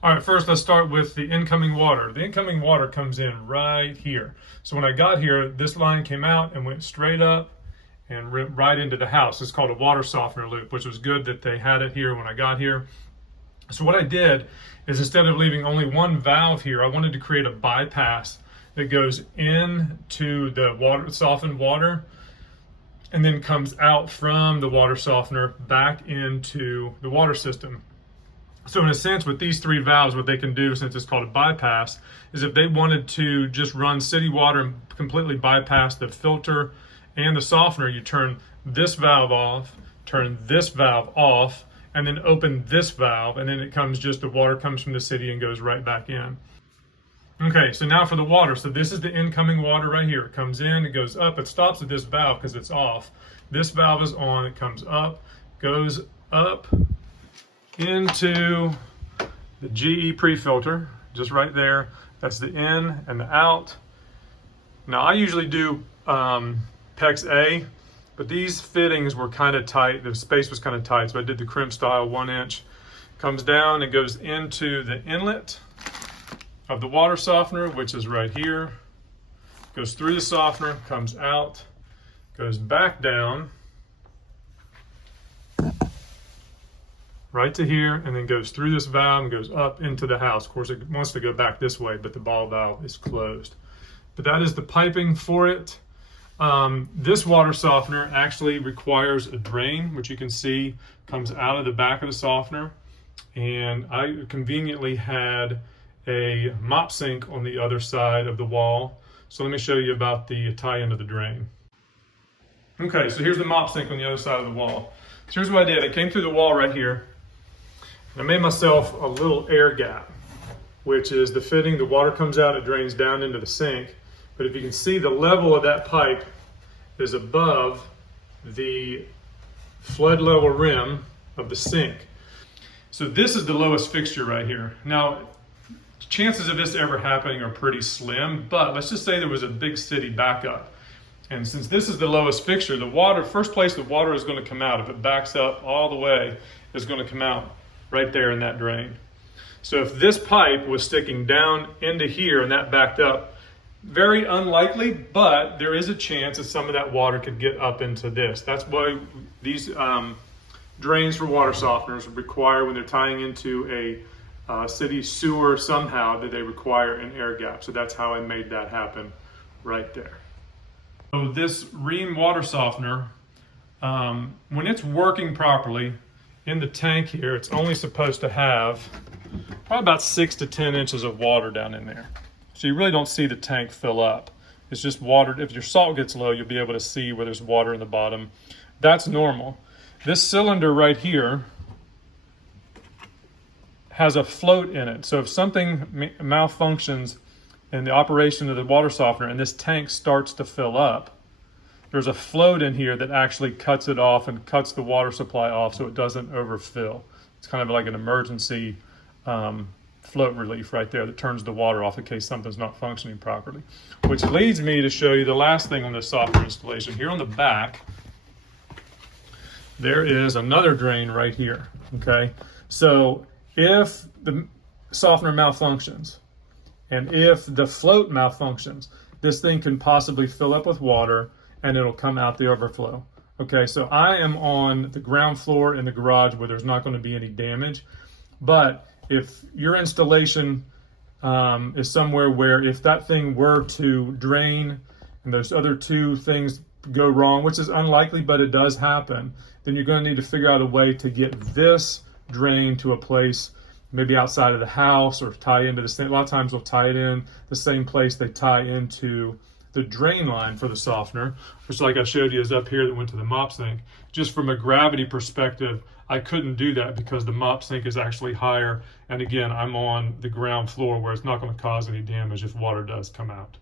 All right, first let's start with the incoming water. The incoming water comes in right here. So when I got here, this line came out and went straight up and right into the house. It's called a water softener loop, which was good that they had it here when I got here. So what I did is, instead of leaving only one valve here, I wanted to create a bypass that goes into the water, softened water, and then comes out from the water softener back into the water system. So in a sense, with these three valves, what they can do, since it's called a bypass, is if they wanted to just run city water and completely bypass the filter and the softener, you turn this valve off, turn this valve off, and then open this valve, and then it comes, just the water comes from the city and goes right back in. Okay, so now for the water. So this is the incoming water right here. It comes in, it goes up, it stops at this valve because it's off. This valve is on, it comes up, goes up into the GE pre-filter, just right there. That's the in and the out. Now I usually do PEX A, but these fittings were kind of tight. The space was kind of tight, so I did the crimp style 1 inch. Comes down and goes into the inlet of the water softener, which is right here. Goes through the softener, comes out, goes back down, right to here, and then goes through this valve and goes up into the house. Of course, it wants to go back this way, but the ball valve is closed. But that is the piping for it. This water softener actually requires a drain, which you can see comes out of the back of the softener. And I conveniently had a mop sink on the other side of the wall. So let me show you about the tie-in of the drain. Okay, so here's the mop sink on the other side of the wall. So here's what I did. I came through the wall right here. I made myself a little air gap, which is the fitting. The water comes out, it drains down into the sink. But if you can see, the level of that pipe is above the flood level rim of the sink. So this is the lowest fixture right here. Now, chances of this ever happening are pretty slim, but let's just say there was a big city backup. And since this is the lowest fixture, the water, first place the water is going to come out, if it backs up all the way, is going to come out right there in that drain. So if this pipe was sticking down into here and that backed up, very unlikely, but there is a chance that some of that water could get up into this. That's why these drains for water softeners require, when they're tying into a city sewer somehow, that they require an air gap. So that's how I made that happen right there. So this Rheem water softener, when it's working properly in the tank here, it's only supposed to have probably about 6 to 10 inches of water down in there. So you really don't see the tank fill up. It's just water. If your salt gets low, you'll be able to see where there's water in the bottom. That's normal. This cylinder right here has a float in it. So if something malfunctions in the operation of the water softener and this tank starts to fill up, there's a float in here that actually cuts it off and cuts the water supply off so it doesn't overfill. It's kind of like an emergency float relief right there that turns the water off in case something's not functioning properly. Which leads me to show you the last thing on this softener installation. Here on the back, there is another drain right here, okay? So if the softener malfunctions and if the float malfunctions, this thing can possibly fill up with water and it'll come out the overflow. Okay, so I am on the ground floor in the garage where there's not going to be any damage, but if your installation is somewhere where if that thing were to drain and those other two things go wrong, which is unlikely, but it does happen, then you're going to need to figure out a way to get this drain to a place maybe outside of the house or tie into the same. A lot of times we'll tie it in the same place they tie into the drain line for the softener, which, like I showed you, is up here that went to the mop sink. Just from a gravity perspective, I couldn't do that because the mop sink is actually higher. And again, I'm on the ground floor where it's not going to cause any damage if water does come out.